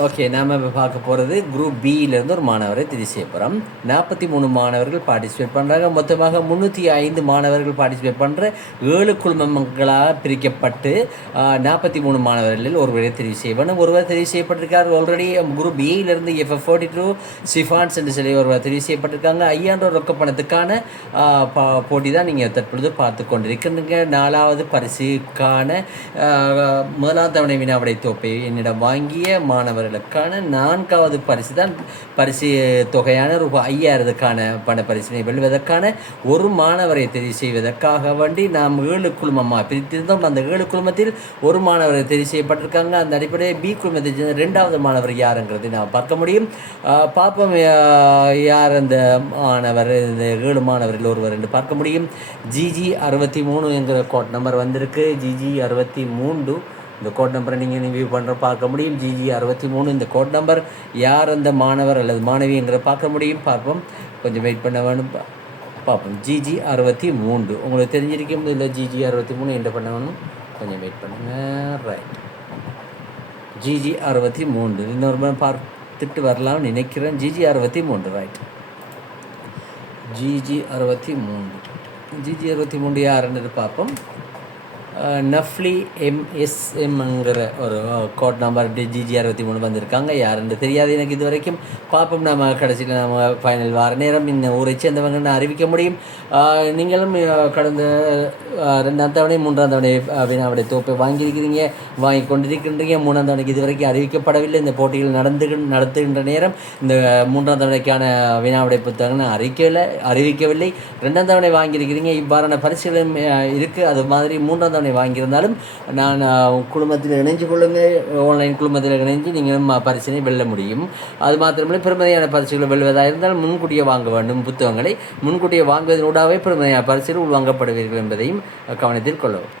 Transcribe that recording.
Okay, நாம் இப்போ பார்க்க போகிறது குரூப் பியிலேருந்து ஒரு மாணவரை தெரிவு செய்ய போகிறோம். 43 மாணவர்கள் பார்ட்டிசிபேட் பண்ணுறாங்க. மொத்தமாக 305 மாணவர்கள் பார்ட்டிசிபேட் பண்ணுற 7 குழுமங்களாக பிரிக்கப்பட்டு 43 மாணவர்களில் ஒருவரை தெரிவு செய்யணும். ஒருவர் தெரிவு செய்யப்பட்டிருக்கார். ஆல்ரெடி குரூப் பியிலிருந்து FF42 சிஃபான்ஸ் என்று சொல்லி ஒருவர் தெரிவு செய்யப்பட்டிருக்காங்க. 5000 ரொக்க பணத்துக்கான போட்டி தான் நீங்கள் தற்பொழுது பார்த்து கொண்டிருக்கின்றீங்க. 4வது பரிசுக்கான முதலாம் தவணை வினாவிடை தொப்பை என்னிடம் வாங்கிய மாணவர்களுக்கான 4வது பரிசு தான் பரிசு தொகையான ரூபாய் 5000க்கான பண பரிசினை வெல்வதற்கான ஒரு மாணவரை தெரிவு செய்வதற்காக வேண்டி நாம் 7 குழுமமாக பிரித்திருந்தோம். அந்த 7 குழுமத்தில் ஒரு மாணவரை தெரிவு செய்யப்பட்டிருக்காங்க. அந்த அடிப்படையில் பி குழுமத்தை சேர்ந்த 2வது மாணவர் யாருங்கிறதை நாம் பார்க்க முடியும். பார்ப்போம் யார் அந்த மாணவர். இந்த 7 மாணவர்கள் ஒருவர் என்று பார்க்க முடியும். GG63 என்கிற கோட் நம்பர் வந்திருக்கு. GG63 இந்த கோட் நம்பரை நீங்கள் ரிவ்யூ பண்ணுற பார்க்க முடியும். GG63 இந்த கோட் நம்பர். யார் அந்த மாணவர் அல்லது மாணவிங்கிற பார்க்க முடியும். பார்ப்போம், கொஞ்சம் வெயிட் பண்ண வேணும். பார்ப்போம். GG63 உங்களுக்கு தெரிஞ்சிருக்கும். இல்லை GG63 என்ன பண்ண வேணும், கொஞ்சம் வெயிட் பண்ணுங்க. ரைட், GG63 இன்னொரு பார்த்துட்டு வரலாம்னு நினைக்கிறேன். GG63 right. GG63 யாருன்னு பார்ப்போம். நஃப்லி MSMங்கிற ஒரு கோட் நம்பர் GG63 வந்திருக்காங்க. யாருன்னு தெரியாது எனக்கு இது வரைக்கும். பார்ப்போம், நம்ம கடைசியில் நம்ம ஃபைனல் வார நேரம் இந்த ஊரை சேர்ந்தவங்கன்னு அறிவிக்க முடியும். நீங்களும் கடந்த 2ஆம் தவணை 3ஆம் தவணை வினாவுடைய தொகுப்பை வாங்கி கொண்டிருக்கின்றீங்க. 3ஆம் தவணைக்கு இது வரைக்கும் அறிவிக்கப்படவில்லை. இந்த போட்டிகள் நடத்துகின்ற நேரம் இந்த 3ஆம் தவணைக்கான வினாவுடைய புத்தகங்கள் அறிவிக்கவில்லை. 2ஆம் தவணை வாங்கியிருக்கிறீங்க. இவ்வாறான பரிசுகளும் இருக்குது. அது மாதிரி 3ஆம் தவணை வாங்கியிருந்தாலும் நான் குழுமத்தில் இணைஞ்சு கொள்ளுங்கள். ஆன்லைன் குழுமத்தில் இணைஞ்சு நீங்களும் பரிசினை வெல்ல முடியும். அது மாத்திரமில்லை, பெருமதியான பரிசுகளை வெல்வதாக இருந்தால் முன்கூட்டியே வாங்க வேண்டும். புத்தகங்களை முன்கூட்டியே வாங்குவதனூடாகவே பெருமதியான பரிசுகள் உள்வாங்கப்படுவீர்கள் என்பதையும் கவனத்தில் கொள்ளவும்.